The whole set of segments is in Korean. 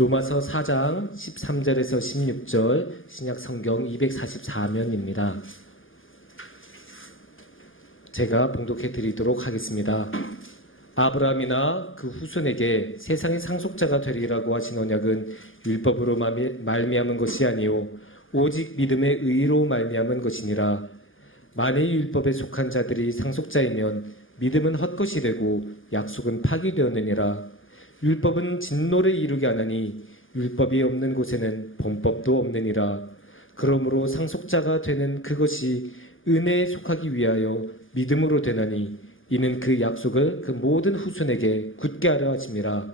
로마서 4장 13절에서 16절 신약성경 244면입니다. 제가 봉독해 드리도록 하겠습니다. 아브라함이나 그 후손에게 세상의 상속자가 되리라고 하신 언약은 율법으로 말미암은 것이 아니요 오직 믿음의 의로 말미암은 것이니라. 만일 율법에 속한 자들이 상속자이면 믿음은 헛것이 되고 약속은 파기되었느니라. 율법은 진노를 이루게 하나니 율법이 없는 곳에는 범법도 없느니라. 그러므로 상속자가 되는 그것이 은혜에 속하기 위하여 믿음으로 되나니 이는 그 약속을 그 모든 후손에게 굳게 하려 하심이라.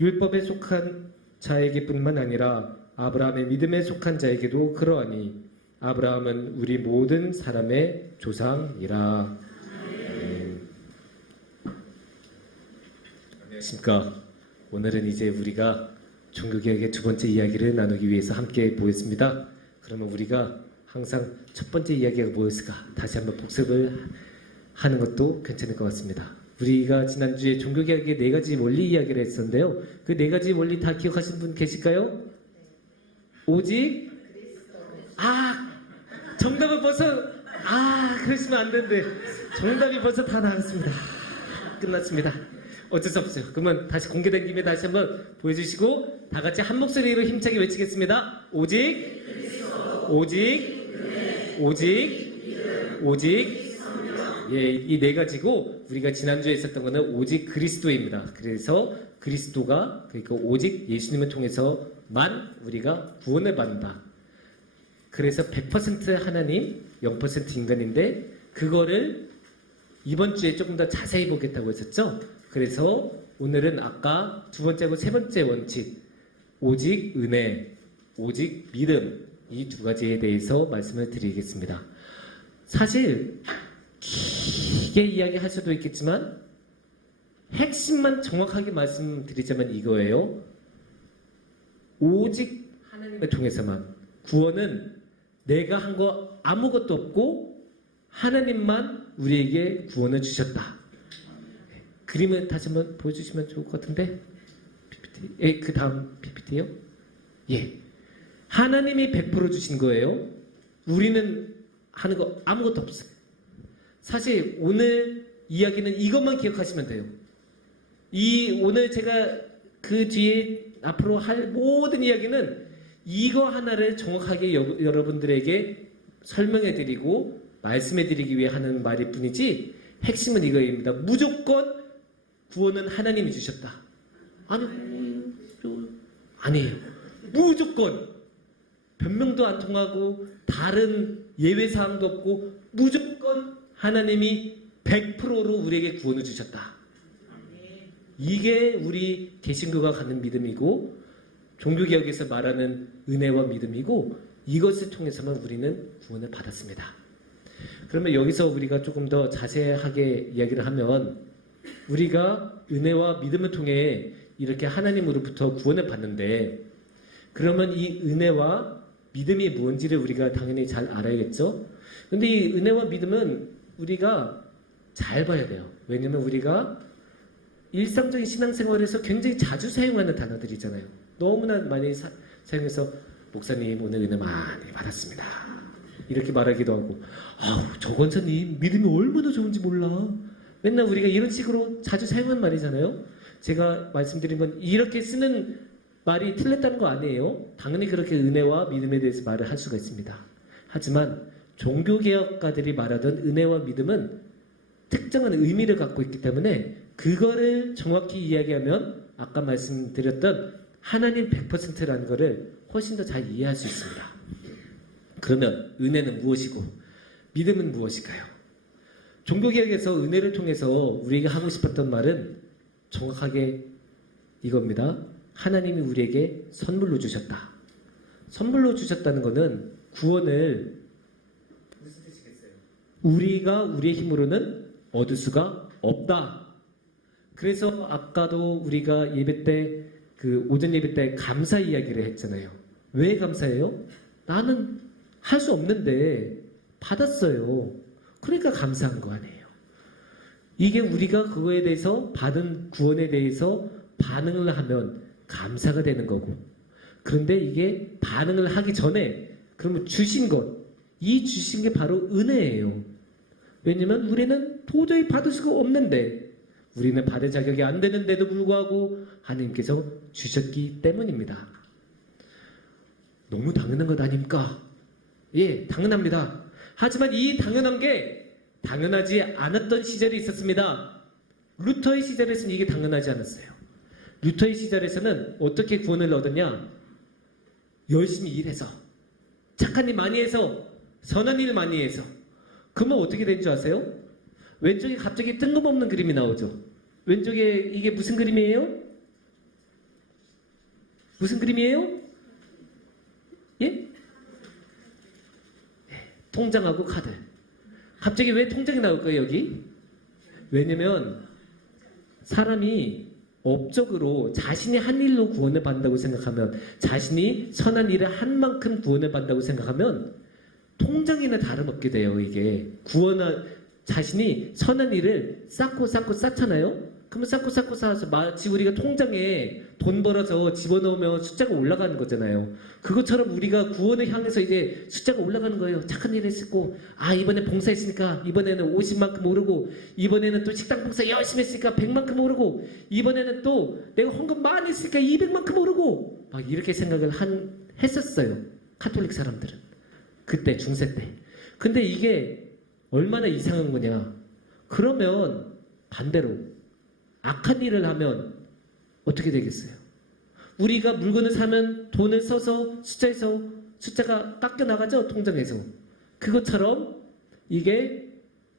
율법에 속한 자에게뿐만 아니라 아브라함의 믿음에 속한 자에게도 그러하니 아브라함은 우리 모든 사람의 조상이라. 안녕하십니까. 오늘은 이제 우리가 종교개혁의 두 번째 이야기를 나누기 위해서 함께 모였습니다. 그러면 우리가 항상 첫 번째 이야기가 뭐였을까 다시 한번 복습을 하는 것도 괜찮을 것 같습니다. 우리가 지난주에 종교개혁의 4가지 원리 이야기를 했었는데요. 그 4가지 원리 다 기억하신 분 계실까요? 오직 정답을 벌써 그러시면 안 되는데 정답이 벌써 다 나왔습니다. 끝났습니다. 어쩔 수 없어요. 그러면 다시 공개된 김에 다시 한번 보여주시고 다 같이 한 목소리로 힘차게 외치겠습니다. 오직 예, 이 4가지고 우리가 지난주에 있었던 거는 오직 그리스도입니다. 그래서 그리스도가 그러니까 오직 예수님을 통해서만 우리가 구원을 받는다. 그래서 100% 하나님, 0% 인간인데 그거를 이번 주에 조금 더 자세히 보겠다고 했었죠. 그래서 오늘은 아까 두 번째하고 세 번째 원칙, 오직 은혜, 오직 믿음, 이 2가지에 대해서 말씀을 드리겠습니다. 사실 길게 이야기할 수도 있겠지만 핵심만 정확하게 말씀드리자면 이거예요. 오직 하나님을 통해서만. 구원은 내가 한 거 아무것도 없고 하나님만 우리에게 구원을 주셨다. 그림을 다시 한번 보여주시면 좋을 것 같은데 PPT. 그 다음 PPT요? 예. 하나님이 100% 주신 거예요. 우리는 하는 거 아무것도 없어요. 사실 오늘 이야기는 이것만 기억하시면 돼요. 오늘 제가 그 뒤에 앞으로 할 모든 이야기는 이거 하나를 정확하게 여러분들에게 설명해드리고 말씀해드리기 위해 하는 말일 뿐이지 핵심은 이거입니다. 무조건 구원은 하나님이 주셨다. 아니에요. 무조건 변명도 안 통하고 다른 예외사항도 없고 무조건 하나님이 100%로 우리에게 구원을 주셨다. 이게 우리 개신교가 갖는 믿음이고 종교개혁에서 말하는 은혜와 믿음이고 이것을 통해서만 우리는 구원을 받았습니다. 그러면 여기서 우리가 조금 더 자세하게 이야기를 하면 우리가 은혜와 믿음을 통해 이렇게 하나님으로부터 구원을 받는데 그러면 이 은혜와 믿음이 뭔지를 우리가 당연히 잘 알아야겠죠. 근데 이 은혜와 믿음은 우리가 잘 봐야 돼요. 왜냐면 우리가 일상적인 신앙생활에서 굉장히 자주 사용하는 단어들이잖아요. 너무나 많이 사용해서 목사님 오늘 은혜 많이 받았습니다. 이렇게 말하기도 하고 저 권사님 믿음이 얼마나 좋은지 몰라. 맨날 우리가 이런 식으로 자주 사용하는 말이잖아요. 제가 말씀드린 건 이렇게 쓰는 말이 틀렸다는 거 아니에요. 당연히 그렇게 은혜와 믿음에 대해서 말을 할 수가 있습니다. 하지만 종교개혁가들이 말하던 은혜와 믿음은 특정한 의미를 갖고 있기 때문에 그거를 정확히 이야기하면 아까 말씀드렸던 하나님 100%라는 거를 훨씬 더 잘 이해할 수 있습니다. 그러면 은혜는 무엇이고 믿음은 무엇일까요? 종교개혁에서 은혜를 통해서 우리에게 하고 싶었던 말은 정확하게 이겁니다. 하나님이 우리에게 선물로 주셨다. 선물로 주셨다는 것은 구원을 무슨 뜻이겠어요? 우리가 우리의 힘으로는 얻을 수가 없다. 그래서 아까도 우리가 예배 때 오전 예배 때 감사 이야기를 했잖아요. 왜 감사해요? 나는 할 수 없는데 받았어요. 그러니까 감사한 거 아니에요. 이게 우리가 그거에 대해서 받은 구원에 대해서 반응을 하면 감사가 되는 거고, 그런데 이게 반응을 하기 전에 그러면 주신 것, 이 주신 게 바로 은혜예요. 왜냐면 우리는 도저히 받을 수가 없는데, 우리는 받을 자격이 안 되는데도 불구하고 하나님께서 주셨기 때문입니다. 너무 당연한 것 아닙니까? 예, 당연합니다. 하지만 이 당연한 게 당연하지 않았던 시절이 있었습니다. 루터의 시절에서는 이게 당연하지 않았어요. 루터의 시절에서는 어떻게 구원을 얻었냐? 열심히 일해서, 착한 일 많이 해서, 선한 일 많이 해서. 그러면 어떻게 된 줄 아세요? 왼쪽에 갑자기 뜬금없는 그림이 나오죠. 왼쪽에 이게 무슨 그림이에요? 무슨 그림이에요? 예? 통장하고 카드. 갑자기 왜 통장이 나올까요, 여기? 왜냐면 사람이 업적으로 자신이 한 일로 구원을 받는다고 생각하면, 자신이 선한 일을 한 만큼 구원을 받는다고 생각하면 통장이나 다름없게 돼요. 이게 자신이 선한 일을 쌓고 쌓잖아요. 그러면 쌓고 쌓아서 마치 우리가 통장에 돈 벌어서 집어넣으면 숫자가 올라가는 거잖아요. 그것처럼 우리가 구원을 향해서 이제 숫자가 올라가는 거예요. 착한 일을 했고, 이번에 봉사했으니까 이번에는 50만큼 오르고, 이번에는 또 식당 봉사 열심히 했으니까 100만큼 오르고, 이번에는 또 내가 헌금 많이 했으니까 200만큼 오르고, 막 이렇게 생각을 했었어요. 가톨릭 사람들은. 그때 중세 때. 근데 이게 얼마나 이상한 거냐? 그러면 반대로 악한 일을 하면 어떻게 되겠어요? 우리가 물건을 사면 돈을 써서 숫자가 깎여 나가죠, 통장에서. 그것처럼 이게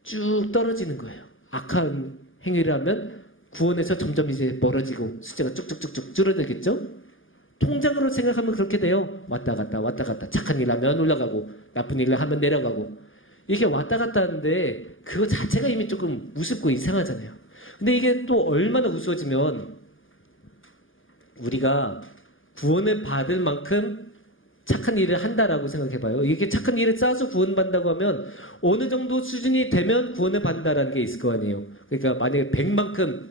쭉 떨어지는 거예요. 악한 행위를 하면 구원에서 점점 이제 멀어지고 숫자가 쭉쭉쭉쭉 줄어들겠죠? 통장으로 생각하면 그렇게 돼요. 왔다 갔다. 착한 일 하면 올라가고, 나쁜 일을 하면 내려가고. 이게 왔다 갔다 하는데 그거 자체가 이미 조금 우습고 이상하잖아요. 근데 이게 또 얼마나 우스워지면, 우리가 구원을 받을 만큼 착한 일을 한다라고 생각해봐요. 이게 착한 일을 쌓아서 구원받는다고 하면 어느 정도 수준이 되면 구원을 받는다라는 게 있을 거 아니에요. 그러니까 만약에 100만큼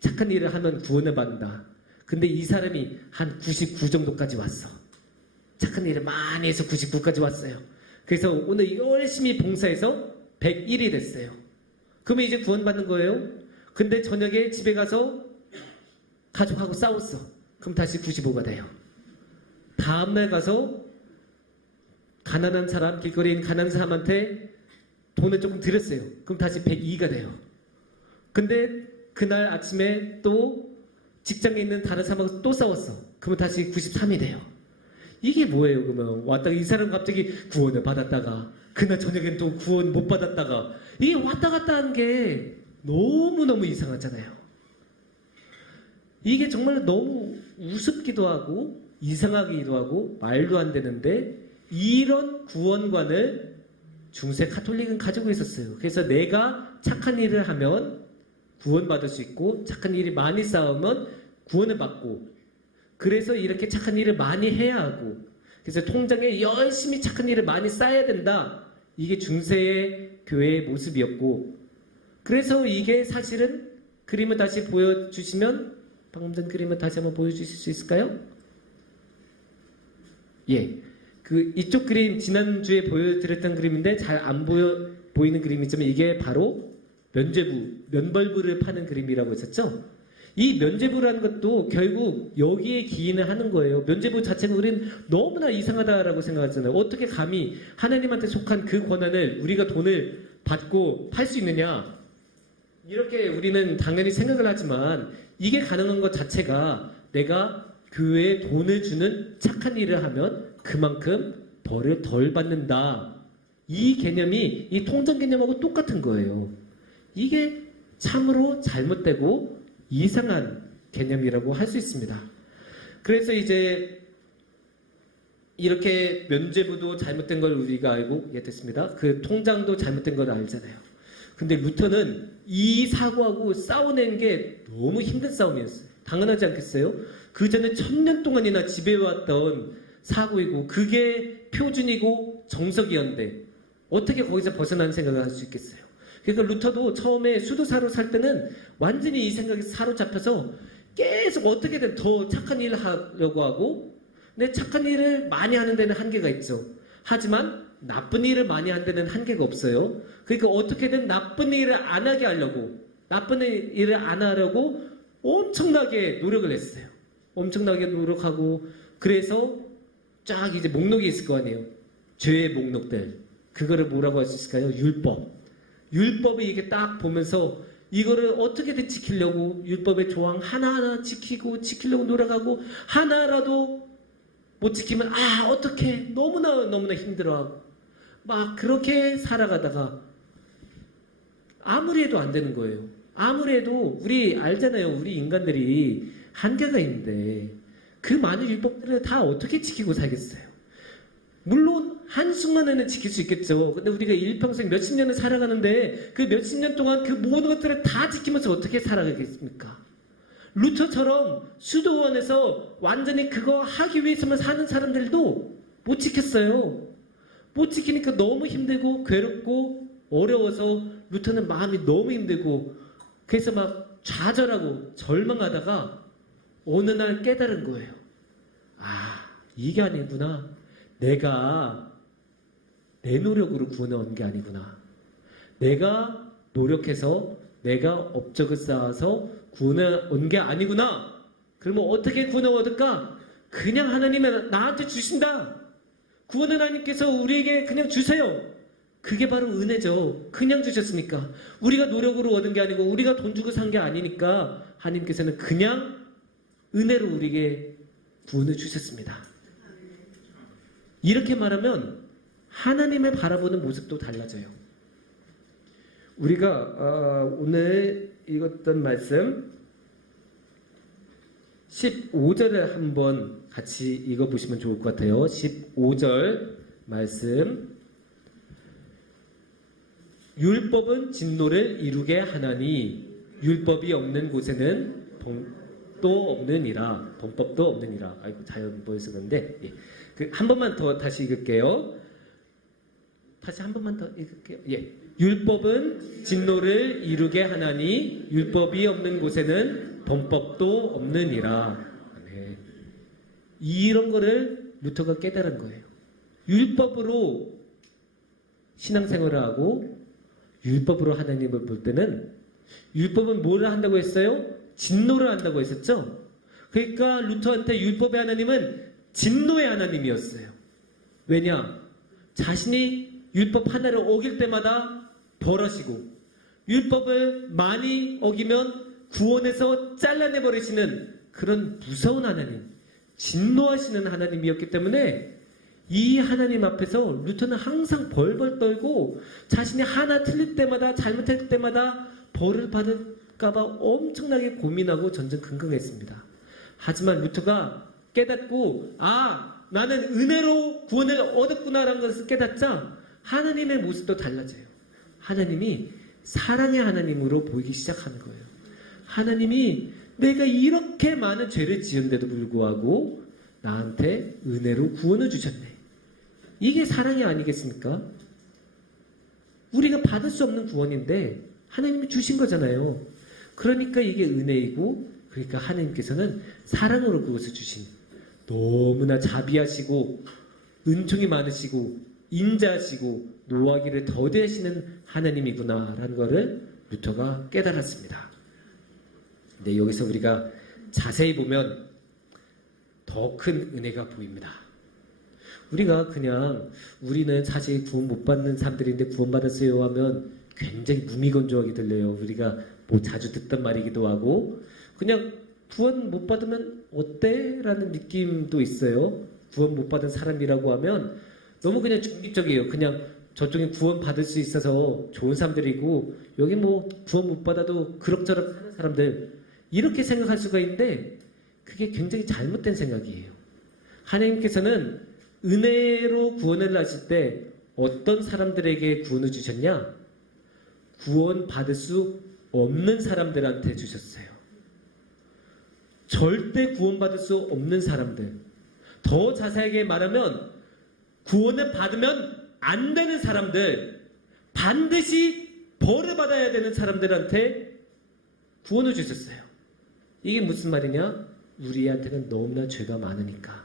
착한 일을 하면 구원을 받는다. 근데 이 사람이 한 99 정도까지 왔어. 착한 일을 많이 해서 99까지 왔어요. 그래서 오늘 열심히 봉사해서 101이 됐어요. 그러면 이제 구원받는 거예요. 근데 저녁에 집에 가서 가족하고 싸웠어. 그럼 다시 95가 돼요. 다음날 가서 가난한 사람, 길거리에 있는 가난한 사람한테 돈을 조금 드렸어요. 그럼 다시 102가 돼요. 근데 그날 아침에 또 직장에 있는 다른 사람하고 또 싸웠어. 그러면 다시 93이 돼요. 이게 뭐예요, 그러면? 왔다가 이 사람 갑자기 구원을 받았다가, 그날 저녁엔 또 구원 못 받았다가, 이게 왔다 갔다 하는 게 너무너무 이상하잖아요. 이게 정말 너무 우습기도 하고, 이상하기도 하고, 말도 안 되는데, 이런 구원관을 중세 카톨릭은 가지고 있었어요. 그래서 내가 착한 일을 하면 구원받을 수 있고, 착한 일이 많이 쌓으면 구원을 받고, 그래서 이렇게 착한 일을 많이 해야 하고, 그래서 통장에 열심히 착한 일을 많이 쌓아야 된다. 이게 중세의 교회의 모습이었고, 그래서 이게 사실은 그림을 다시 보여주시면, 방금 전 그림을 다시 한번 보여주실 수 있을까요? 예. 이쪽 그림 지난주에 보여드렸던 그림인데 잘 안 보이는 그림이지만 이게 바로 면죄부를 파는 그림이라고 했었죠. 이 면죄부라는 것도 결국 여기에 기인을 하는 거예요. 면죄부 자체가 우리는 너무나 이상하다라고 생각하잖아요. 어떻게 감히 하나님한테 속한 그 권한을 우리가 돈을 받고 팔 수 있느냐, 이렇게 우리는 당연히 생각을 하지만, 이게 가능한 것 자체가 내가 교회에 돈을 주는 착한 일을 하면 그만큼 벌을 덜 받는다. 이 개념이 이 통장 개념하고 똑같은 거예요. 이게 참으로 잘못되고 이상한 개념이라고 할 수 있습니다. 그래서 이제 이렇게 면죄부도 잘못된 걸 우리가 알고 됐습니다. 그 통장도 잘못된 걸 알잖아요. 근데 루터는 이 사고하고 싸워낸 게 너무 힘든 싸움이었어요. 당연하지 않겠어요? 그 전에 1000년 동안이나 지배해왔던 사고이고, 그게 표준이고 정석이었는데 어떻게 거기서 벗어나는 생각을 할 수 있겠어요? 그러니까 루터도 처음에 수도사로 살 때는 완전히 이 생각에 사로잡혀서 계속 어떻게든 더 착한 일을 하려고 하고, 근데 착한 일을 많이 하는 데는 한계가 있죠. 하지만 나쁜 일을 많이 하는 데는 한계가 없어요. 그러니까 어떻게든 나쁜 일을 안 하게 하려고, 나쁜 일을 안 하려고 엄청나게 노력을 했어요. 엄청나게 노력하고, 그래서 쫙 이제 목록이 있을 거 아니에요. 죄의 목록들. 그거를 뭐라고 할 수 있을까요? 율법. 율법을 이게 딱 보면서 이거를 어떻게든 지키려고 율법의 조항 하나하나 지키려고 노력하고, 하나라도 못 지키면 어떡해, 너무나 힘들어하고 막 그렇게 살아가다가 아무리 해도 안 되는 거예요. 아무리 해도 우리 알잖아요. 우리 인간들이 한계가 있는데 그 많은 율법들을 다 어떻게 지키고 살겠어요? 물론 한순간에는 지킬 수 있겠죠. 근데 우리가 일평생 몇십 년을 살아가는데 그 몇십 년 동안 그 모든 것들을 다 지키면서 어떻게 살아가겠습니까? 루터처럼 수도원에서 완전히 그거 하기 위해서만 사는 사람들도 못 지켰어요. 못 지키니까 너무 힘들고 괴롭고 어려워서 루터는 마음이 너무 힘들고, 그래서 막 좌절하고 절망하다가 어느 날 깨달은 거예요. 이게 아니구나. 내가 내 노력으로 구원한 게 아니구나. 내가 노력해서 내가 업적을 쌓아서 구원을 온 게 아니구나. 그러면 어떻게 구원을 얻을까? 그냥 하나님이 나한테 주신다. 구원 하나님께서 우리에게 그냥 주세요. 그게 바로 은혜죠. 그냥 주셨으니까. 우리가 노력으로 얻은 게 아니고 우리가 돈 주고 산 게 아니니까 하나님께서는 그냥 은혜로 우리에게 구원을 주셨습니다. 이렇게 말하면 하나님을 바라보는 모습도 달라져요. 우리가 오늘 읽었던 말씀 15절을 한번 같이 읽어보시면 좋을 것 같아요. 15절 말씀. 율법은 진노를 이루게 하나니 율법이 없는 곳에는 범법도 없느니라. 범법도 없느니라. 아이고 잘 보여서 그런데 한 번만 더 다시 읽을게요. 다시 한 번만 더 읽을게요. 율법은 진노를 이루게 하나니 율법이 없는 곳에는 범법도 없느니라. 네. 이런 거를 루터가 깨달은 거예요. 율법으로 신앙생활을 하고 율법으로 하나님을 볼 때는, 율법은 뭘 한다고 했어요? 진노를 한다고 했었죠? 그러니까 루터한테 율법의 하나님은 진노의 하나님이었어요. 왜냐? 자신이 율법 하나를 어길 때마다 벌하시고, 율법을 많이 어기면 구원에서 잘라내버리시는 그런 무서운 하나님, 진노하시는 하나님이었기 때문에 이 하나님 앞에서 루터는 항상 벌벌 떨고 자신이 하나 틀릴 때마다, 잘못할 때마다 벌을 받을까봐 엄청나게 고민하고 전전긍긍했습니다. 하지만 루터가 깨닫고 나는 은혜로 구원을 얻었구나라는 것을 깨닫자 하나님의 모습도 달라져요. 하나님이 사랑의 하나님으로 보이기 시작하는 거예요. 하나님이 내가 이렇게 많은 죄를 지은데도 불구하고 나한테 은혜로 구원을 주셨네. 이게 사랑이 아니겠습니까? 우리가 받을 수 없는 구원인데 하나님이 주신 거잖아요. 그러니까 이게 은혜이고, 그러니까 하나님께서는 사랑으로 그것을 주신, 너무나 자비하시고 은총이 많으시고 인자하시고 노하기를 더디하시는 하나님이구나라는 것을 루터가 깨달았습니다. 근데 여기서 우리가 자세히 보면 더 큰 은혜가 보입니다. 우리가 그냥, 우리는 사실 구원 못 받는 사람들인데 구원 받았어요 하면 굉장히 무미건조하게 들려요. 우리가 뭐 자주 듣던 말이기도 하고, 그냥 구원 못 받으면 어때? 라는 느낌도 있어요. 구원 못 받은 사람이라고 하면 너무 그냥 중립적이에요. 그냥 저쪽에 구원 받을 수 있어서 좋은 사람들이고 여기 뭐 구원 못 받아도 그럭저럭 사는 사람들, 이렇게 생각할 수가 있는데 그게 굉장히 잘못된 생각이에요. 하나님께서는 은혜로 구원을 하실 때 어떤 사람들에게 구원을 주셨냐? 구원 받을 수 없는 사람들한테 주셨어요. 절대 구원받을 수 없는 사람들. 더 자세하게 말하면 구원을 받으면 안 되는 사람들, 반드시 벌을 받아야 되는 사람들한테 구원을 주셨어요. 이게 무슨 말이냐? 우리한테는 너무나 죄가 많으니까.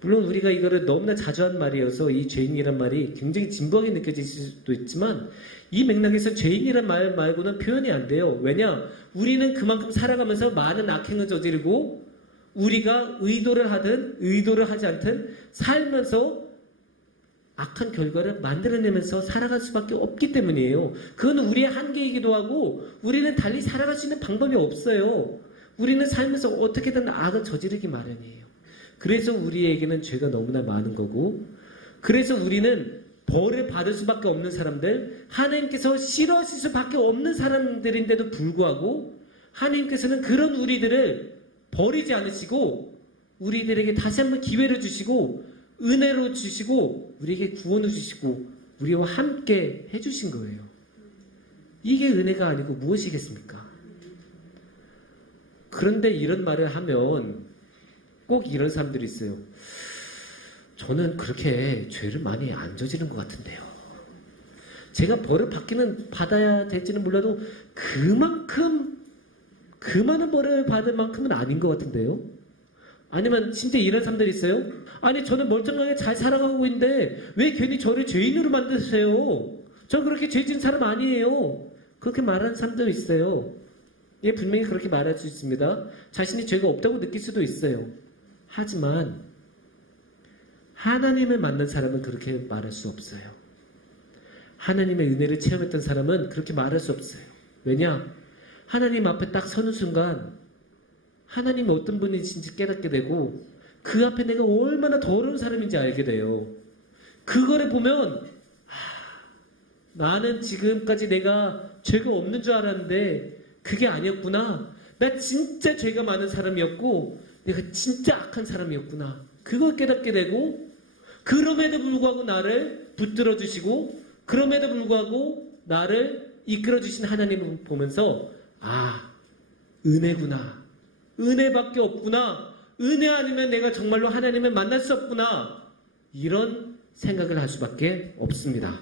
물론 우리가 이거를 너무나 자주 한 말이어서 이 죄인이란 말이 굉장히 진부하게 느껴질 수도 있지만 이 맥락에서 죄인이란 말 말고는 표현이 안 돼요. 왜냐? 우리는 그만큼 살아가면서 많은 악행을 저지르고 우리가 의도를 하든 의도를 하지 않든 살면서 악한 결과를 만들어내면서 살아갈 수밖에 없기 때문이에요. 그건 우리의 한계이기도 하고 우리는 달리 살아갈 수 있는 방법이 없어요. 우리는 살면서 어떻게든 악을 저지르기 마련이에요. 그래서 우리에게는 죄가 너무나 많은 거고 그래서 우리는 벌을 받을 수밖에 없는 사람들, 하나님께서 싫어하실 수밖에 없는 사람들인데도 불구하고 하나님께서는 그런 우리들을 버리지 않으시고 우리들에게 다시 한번 기회를 주시고 은혜로 주시고 우리에게 구원을 주시고 우리와 함께 해주신 거예요. 이게 은혜가 아니고 무엇이겠습니까? 그런데 이런 말을 하면 꼭 이런 사람들이 있어요. 저는 그렇게 죄를 많이 안 저지른 것 같은데요. 제가 벌을 받아야 될지는 몰라도 그만큼 그 많은 벌을 받을 만큼은 아닌 것 같은데요. 아니면 진짜 이런 사람들이 있어요. 아니 저는 멀쩡하게 잘 살아가고 있는데 왜 괜히 저를 죄인으로 만드세요? 저 그렇게 죄 지은 사람 아니에요. 그렇게 말하는 사람도 있어요. 예, 분명히 그렇게 말할 수 있습니다. 자신이 죄가 없다고 느낄 수도 있어요. 하지만 하나님을 만난 사람은 그렇게 말할 수 없어요. 하나님의 은혜를 체험했던 사람은 그렇게 말할 수 없어요. 왜냐? 하나님 앞에 딱 서는 순간 하나님이 어떤 분이신지 깨닫게 되고 그 앞에 내가 얼마나 더러운 사람인지 알게 돼요. 그거를 보면 나는 지금까지 내가 죄가 없는 줄 알았는데 그게 아니었구나. 나 진짜 죄가 많은 사람이었고 내가 진짜 악한 사람이었구나. 그걸 깨닫게 되고 그럼에도 불구하고 나를 붙들어 주시고 그럼에도 불구하고 나를 이끌어 주신 하나님을 보면서 은혜구나. 은혜밖에 없구나. 은혜 아니면 내가 정말로 하나님을 만날 수 없구나. 이런 생각을 할 수밖에 없습니다.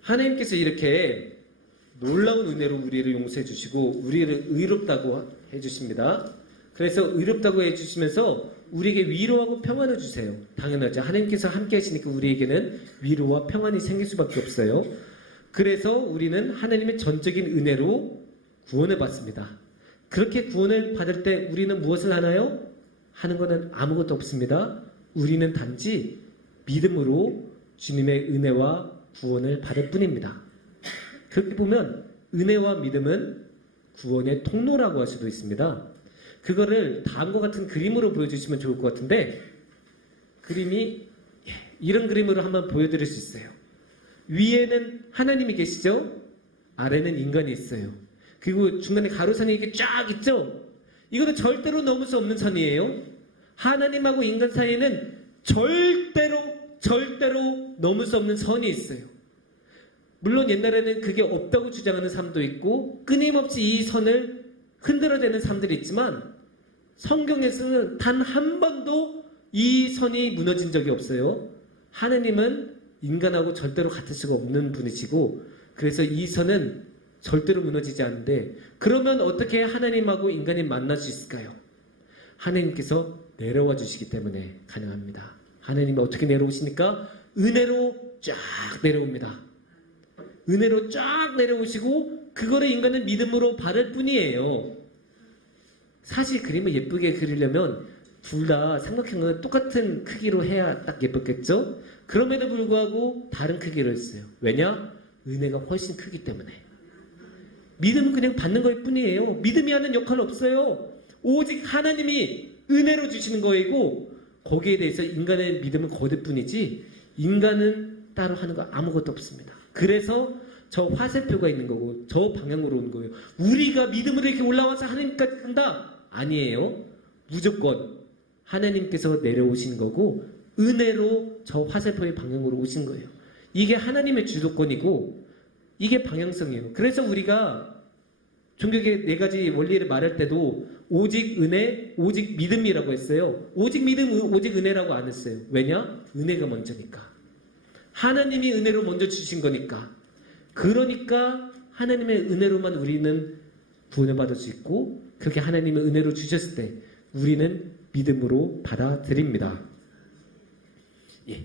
하나님께서 이렇게 놀라운 은혜로 우리를 용서해 주시고 우리를 의롭다고 해주십니다. 그래서 의롭다고 해주시면서 우리에게 위로하고 평안을 주세요. 당연하죠. 하나님께서 함께 하시니까 우리에게는 위로와 평안이 생길 수밖에 없어요. 그래서 우리는 하나님의 전적인 은혜로 구원을 받습니다. 그렇게 구원을 받을 때 우리는 무엇을 하나요? 하는 것은 아무것도 없습니다. 우리는 단지 믿음으로 주님의 은혜와 구원을 받을 뿐입니다. 그렇게 보면 은혜와 믿음은 구원의 통로라고 할 수도 있습니다. 그거를 다음과 같은 그림으로 보여주시면 좋을 것 같은데 그림이 이런 그림으로 한번 보여드릴 수 있어요. 위에는 하나님이 계시죠? 아래는 인간이 있어요. 그리고 중간에 가로선이 이렇게 쫙 있죠? 이거는 절대로 넘을 수 없는 선이에요. 하나님하고 인간 사이에는 절대로 넘을 수 없는 선이 있어요. 물론 옛날에는 그게 없다고 주장하는 사람도 있고 끊임없이 이 선을 흔들어대는 사람들이 있지만 성경에서는 단 한 번도 이 선이 무너진 적이 없어요. 하나님은 인간하고 절대로 같을 수가 없는 분이시고 그래서 이 선은 절대로 무너지지 않는데 그러면 어떻게 하나님하고 인간이 만날 수 있을까요? 하나님께서 내려와 주시기 때문에 가능합니다. 하나님이 어떻게 내려오시니까? 은혜로 쫙 내려옵니다. 은혜로 쫙 내려오시고 그거를 인간은 믿음으로 바를 뿐이에요. 사실 그림을 예쁘게 그리려면 둘 다 삼각형을 똑같은 크기로 해야 딱 예뻤겠죠? 그럼에도 불구하고 다른 크기로 했어요. 왜냐? 은혜가 훨씬 크기 때문에. 믿음은 그냥 받는 것 뿐이에요. 믿음이 하는 역할은 없어요. 오직 하나님이 은혜로 주시는 거이고 거기에 대해서 인간의 믿음은 거둘 뿐이지 인간은 따로 하는 거 아무것도 없습니다. 그래서 저 화살표가 있는 거고 저 방향으로 오는 거예요. 우리가 믿음으로 이렇게 올라와서 하나님까지 간다? 아니에요. 무조건 하나님께서 내려오신 거고 은혜로 저 화살표의 방향으로 오신 거예요. 이게 하나님의 주도권이고 이게 방향성이에요. 그래서 우리가 종교의 4가지 원리를 말할 때도 오직 은혜, 오직 믿음이라고 했어요. 오직 믿음, 오직 은혜라고 안 했어요. 왜냐? 은혜가 먼저니까. 하나님이 은혜로 먼저 주신 거니까. 그러니까 하나님의 은혜로만 우리는 구원을 받을 수 있고 그렇게 하나님의 은혜로 주셨을 때 우리는 믿음으로 받아들입니다. 예,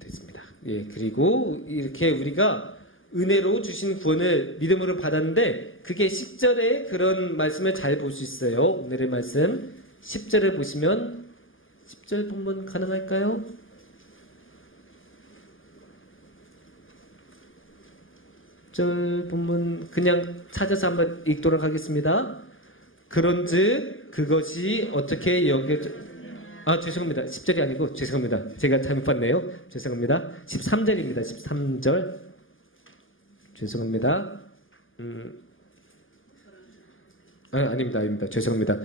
됐습니다. 예, 그리고 이렇게 우리가 은혜로 주신 구원을 믿음으로 받았는데 그게 10절에 그런 말씀을 잘 볼 수 있어요. 오늘의 말씀 10절을 보시면 10절 본문 가능할까요? 10절 본문 그냥 찾아서 한번 읽도록 하겠습니다. 그런즉 그것이 어떻게 여겨져 죄송합니다. 10절이 아니고 죄송합니다. 제가 잘못 봤네요. 죄송합니다. 13절입니다. 13절 죄송합니다. 아닙니다. 죄송합니다.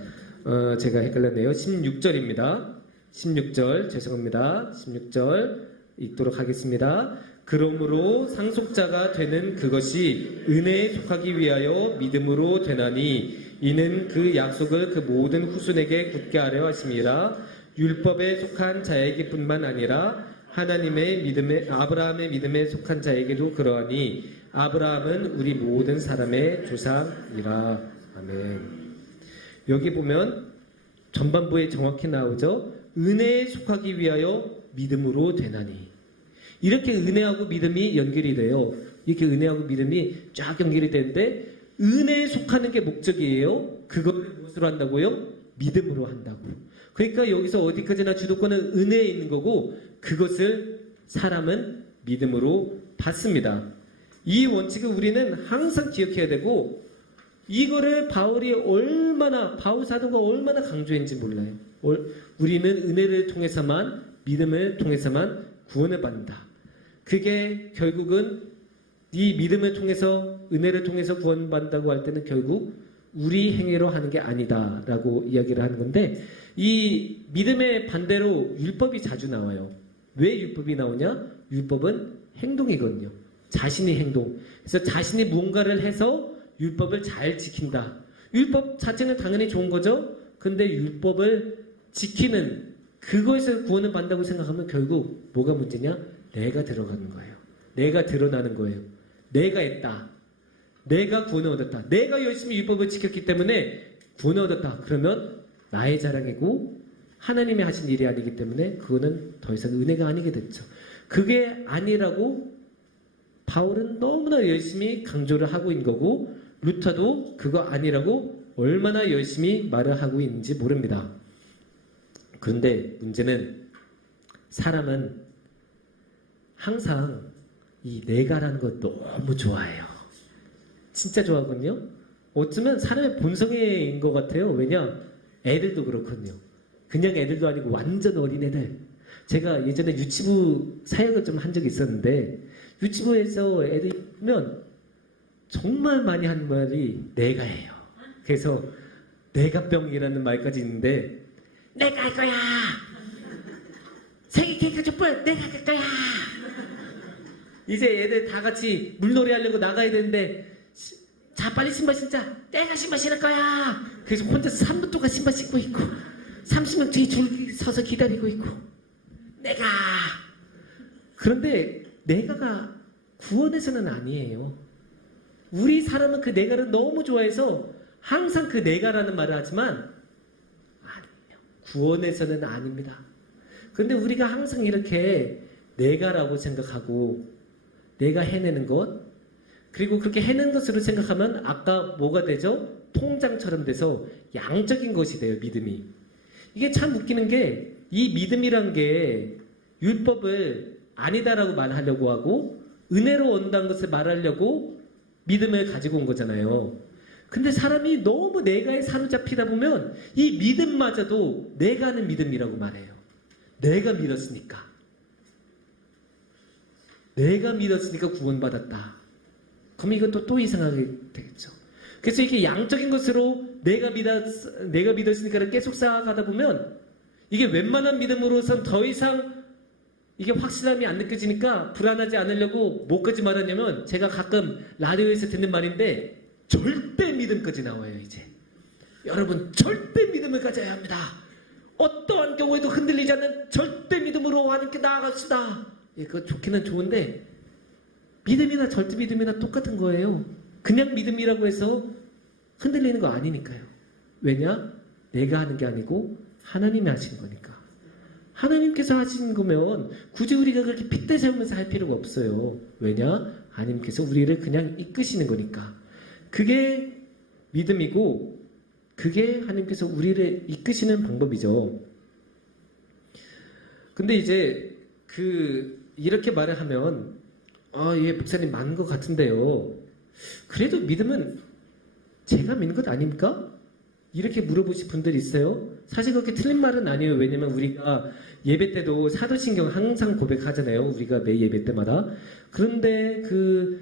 제가 헷갈렸네요. 16절입니다. 16절 죄송합니다. 16절 읽도록 하겠습니다. 그러므로 상속자가 되는 그것이 은혜에 속하기 위하여 믿음으로 되나니 이는 그 약속을 그 모든 후손에게 굳게 하려 하심이라. 율법에 속한 자에게뿐만 아니라 하나님의 믿음에 아브라함의 믿음에 속한 자에게도 그러하니 아브라함은 우리 모든 사람의 조상이라. 아멘. 여기 보면 전반부에 정확히 나오죠. 은혜에 속하기 위하여 믿음으로 되나니. 이렇게 은혜하고 믿음이 연결이 돼요. 이렇게 은혜하고 믿음이 쫙 연결이 되는데 은혜에 속하는 게 목적이에요. 그걸 무엇으로 한다고요? 믿음으로 한다고. 그러니까 여기서 어디까지나 주도권은 은혜에 있는 거고 그것을 사람은 믿음으로 받습니다. 이 원칙을 우리는 항상 기억해야 되고 이거를 바울 사도가 얼마나 강조했는지 몰라요. 우리는 은혜를 통해서만 믿음을 통해서만 구원을 받는다. 그게 결국은 이 믿음을 통해서 은혜를 통해서 구원받는다고 할 때는 결국 우리 행위로 하는 게 아니다라고 이야기를 하는 건데 이 믿음의 반대로 율법이 자주 나와요. 왜 율법이 나오냐? 율법은 행동이거든요. 자신의 행동. 그래서 자신이 무언가를 해서 율법을 잘 지킨다. 율법 자체는 당연히 좋은 거죠. 근데 율법을 지키는 그것에서 구원을 받는다고 생각하면 결국 뭐가 문제냐? 내가 들어가는 거예요. 내가 드러나는 거예요. 내가 했다. 내가 구원을 얻었다. 내가 열심히 율법을 지켰기 때문에 구원을 얻었다. 그러면 나의 자랑이고 하나님이 하신 일이 아니기 때문에 그거는 더 이상 은혜가 아니게 됐죠. 그게 아니라고 바울은 너무나 열심히 강조를 하고 있는 거고 루터도 그거 아니라고 얼마나 열심히 말을 하고 있는지 모릅니다. 그런데 문제는 사람은 항상 이 내가라는 걸 너무 좋아해요. 진짜 좋아하거든요. 어쩌면 사람의 본성인 것 같아요. 왜냐? 애들도 그렇거든요. 그냥 애들도 아니고 완전 어린애들. 제가 예전에 유치부 사역을 좀 한 적이 있었는데 유치부에서 애들이 보면 정말 많이 하는 말이 내가예요. 그래서 내가병이라는 말까지 있는데 내가 할 거야. 생일 케이크 촛불 내가 할 거야. 이제 애들 다 같이 물놀이 하려고 나가야 되는데 자 빨리 신발 신자. 내가 신발 신을 거야. 그래서 혼자서 3분 동안 신발 신고 있고 30명 뒤에 줄 서서 기다리고 있고 내가. 그런데 내가가 구원에서는 아니에요. 우리 사람은 그 내가를 너무 좋아해서 항상 그 내가라는 말을 하지만 아니에요. 구원에서는 아닙니다. 그런데 우리가 항상 이렇게 내가라고 생각하고 내가 해내는 것 그리고 그렇게 해낸 것으로 생각하면 아까 뭐가 되죠? 통장처럼 돼서 양적인 것이 돼요. 믿음이. 이게 참 웃기는 게 이 믿음이란 게 율법을 아니다라고 말하려고 하고 은혜로 온다는 것을 말하려고 믿음을 가지고 온 거잖아요. 근데 사람이 너무 내가에 사로잡히다 보면 이 믿음마저도 내가 하는 믿음이라고 말해요. 내가 믿었으니까. 내가 믿었으니까 구원받았다. 그럼 이것도 또 이상하게 되겠죠. 그래서 이렇게 양적인 것으로 내가 믿었으니까를 계속 쌓아가다 보면 이게 웬만한 믿음으로선 더 이상 이게 확실함이 안 느껴지니까 불안하지 않으려고 뭐까지 말하냐면 제가 가끔 라디오에서 듣는 말인데 절대 믿음까지 나와요. 이제 여러분 절대 믿음을 가져야 합니다. 어떠한 경우에도 흔들리지 않는 절대 믿음으로 하나님께 나아갑시다. 예, 그거 좋기는 좋은데 믿음이나 절대 믿음이나 똑같은 거예요. 그냥 믿음이라고 해서 흔들리는 거 아니니까요. 왜냐? 내가 하는 게 아니고 하나님이 하시는 거니까. 하나님께서 하시는 거면 굳이 우리가 그렇게 핏대 세우면서 할 필요가 없어요. 왜냐? 하나님께서 우리를 그냥 이끄시는 거니까. 그게 믿음이고 그게 하나님께서 우리를 이끄시는 방법이죠. 근데 이제 이렇게 말을 하면 예, 목사님 많은 것 같은데요. 그래도 믿음은 제가 믿는 것 아닙니까? 이렇게 물어보실 분들이 있어요. 사실 그렇게 틀린 말은 아니에요. 왜냐면 우리가 예배 때도 사도신경 항상 고백하잖아요. 우리가 매 예배 때마다. 그런데 그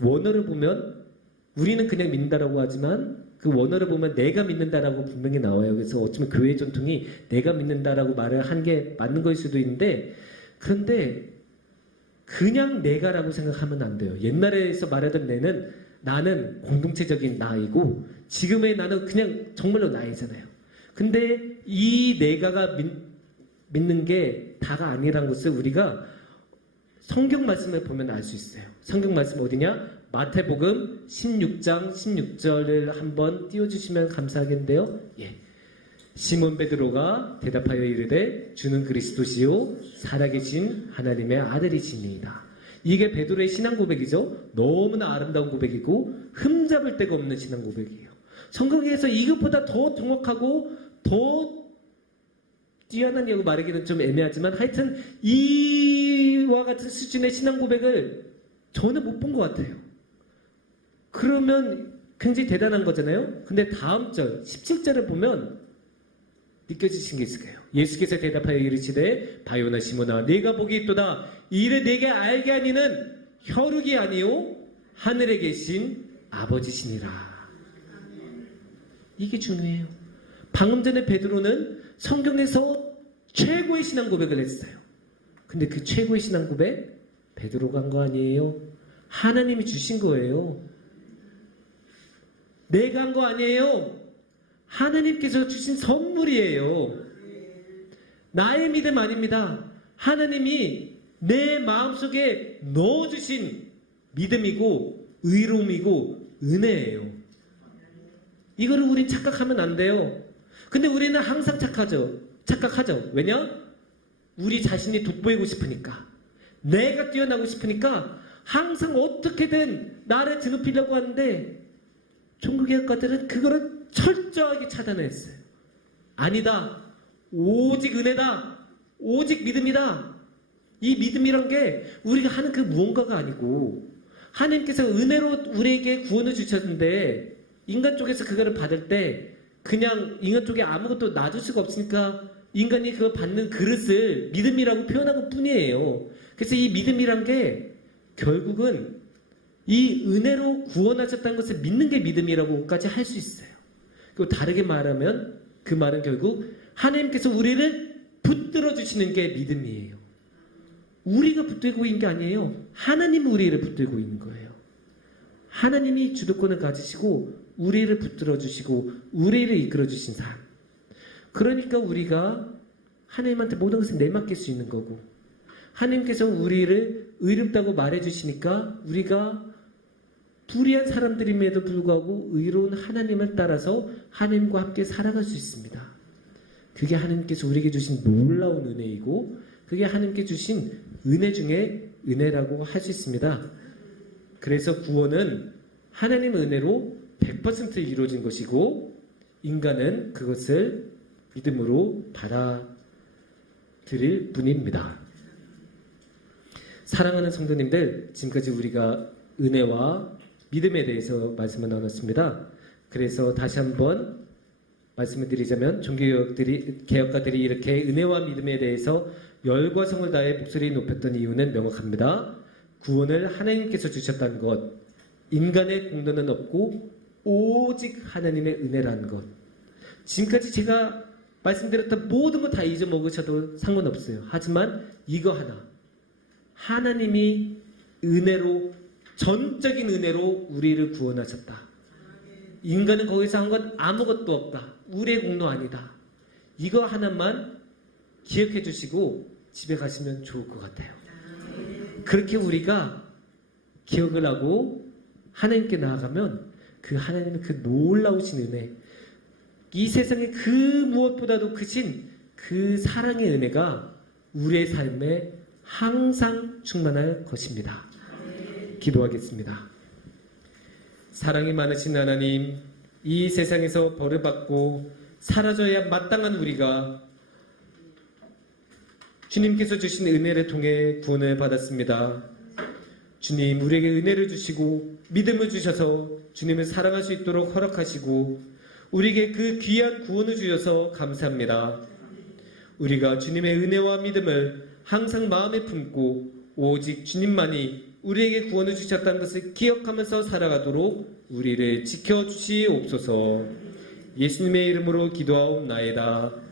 원어를 보면 우리는 그냥 믿는다라고 하지만 그 원어를 보면 내가 믿는다라고 분명히 나와요. 그래서 어쩌면 교회 전통이 내가 믿는다라고 말을 한 게 맞는 거일 수도 있는데, 그런데 그냥 내가라고 생각하면 안 돼요. 옛날에서 말하던 나는 공동체적인 나이고 지금의 나는 그냥 정말로 나이잖아요. 근데 이 내가가 믿는 게 다가 아니라는 것을 우리가 성경 말씀을 보면 알 수 있어요. 성경 말씀 어디냐? 마태복음 16장 16절을 한번 띄워주시면 감사하겠는데요. 예. 시몬 베드로가 대답하여 이르되 주는 그리스도시요 살아계신 하나님의 아들이시니이다. 이게 베드로의 신앙 고백이죠. 너무나 아름다운 고백이고 흠잡을 데가 없는 신앙 고백이에요. 성경에서 이것보다 더 정확하고 더 뛰어나냐고 말하기는 좀 애매하지만 하여튼 이와 같은 수준의 신앙 고백을 저는 못 본 것 같아요. 그러면 굉장히 대단한 거잖아요. 근데 다음 절 17절을 보면 느껴지신 게 있을 거예요. 예수께서 대답하여 이르시되 바요나 시몬아 네가 복이 있도다. 이를 네게 알게 하니는 혈육이 아니요 하늘에 계신 아버지시니라. 이게 중요해요. 방금 전에 베드로는 성경에서 최고의 신앙 고백을 했어요. 근데 그 최고의 신앙 고백 베드로가 한 거 아니에요. 하나님이 주신 거예요. 내가 한 거 아니에요. 하나님께서 주신 선물이에요. 나의 믿음 아닙니다. 하나님이 내 마음속에 넣어주신 믿음이고 의로움이고 은혜예요. 이거를 우린 착각하면 안 돼요. 근데 우리는 항상 착각하죠. 왜냐? 우리 자신이 돋보이고 싶으니까. 내가 뛰어나고 싶으니까 항상 어떻게든 나를 드높이려고 하는데 종교개혁 학과들은 그거를 철저하게 차단했어요. 아니다. 오직 은혜다. 오직 믿음이다. 이 믿음이란 게 우리가 하는 그 무언가가 아니고 하나님께서 은혜로 우리에게 구원을 주셨는데 인간 쪽에서 그거를 받을 때 그냥 인간 쪽에 아무것도 놔둘 수가 없으니까 인간이 그거 받는 그릇을 믿음이라고 표현한 것 뿐이에요. 그래서 이 믿음이란 게 결국은 이 은혜로 구원하셨다는 것을 믿는 게 믿음이라고까지 할 수 있어요. 그리고 다르게 말하면 그 말은 결국 하나님께서 우리를 붙들어 주시는 게 믿음이에요. 우리가 붙들고 있는 게 아니에요. 하나님이 우리를 붙들고 있는 거예요. 하나님이 주도권을 가지시고 우리를 붙들어 주시고 우리를 이끌어 주신 삶. 그러니까 우리가 하나님한테 모든 것을 내맡길 수 있는 거고 하나님께서 우리를 의롭다고 말해 주시니까 우리가 불의한 사람들임에도 불구하고 의로운 하나님을 따라서 하나님과 함께 살아갈 수 있습니다. 그게 하나님께서 우리에게 주신 놀라운 은혜이고 그게 하나님께 주신 은혜 중에 은혜라고 할 수 있습니다. 그래서 구원은 하나님의 은혜로 100% 이루어진 것이고 인간은 그것을 믿음으로 받아들일 뿐입니다. 사랑하는 성도님들, 지금까지 우리가 은혜와 믿음에 대해서 말씀을 나눴습니다. 그래서 다시 한번 말씀을 드리자면 종교개혁가들이 이렇게 은혜와 믿음에 대해서 열과 성을 다해 목소리를 높였던 이유는 명확합니다. 구원을 하나님께서 주셨다는 것, 인간의 공로는 없고 오직 하나님의 은혜라는 것. 지금까지 제가 말씀드렸던 모든 거 다 잊어먹으셔도 상관없어요. 하지만 이거 하나, 하나님이 은혜로, 전적인 은혜로 우리를 구원하셨다. 인간은 거기서 한 건 아무것도 없다. 우리의 공로 아니다. 이거 하나만 기억해 주시고 집에 가시면 좋을 것 같아요. 그렇게 우리가 기억을 하고 하나님께 나아가면 그 하나님의 그 놀라우신 은혜, 이 세상의 그 무엇보다도 크신 그 사랑의 은혜가 우리의 삶에 항상 충만할 것입니다. 기도하겠습니다. 사랑이 많으신 하나님, 이 세상에서 벌을 받고 사라져야 마땅한 우리가 주님께서 주신 은혜를 통해 구원을 받았습니다. 주님, 우리에게 은혜를 주시고 믿음을 주셔서 주님을 사랑할 수 있도록 허락하시고 우리에게 그 귀한 구원을 주셔서 감사합니다. 우리가 주님의 은혜와 믿음을 항상 마음에 품고 오직 주님만이 우리에게 구원을 주셨다는 것을 기억하면서 살아가도록 우리를 지켜주시옵소서. 예수님의 이름으로 기도하옵나이다.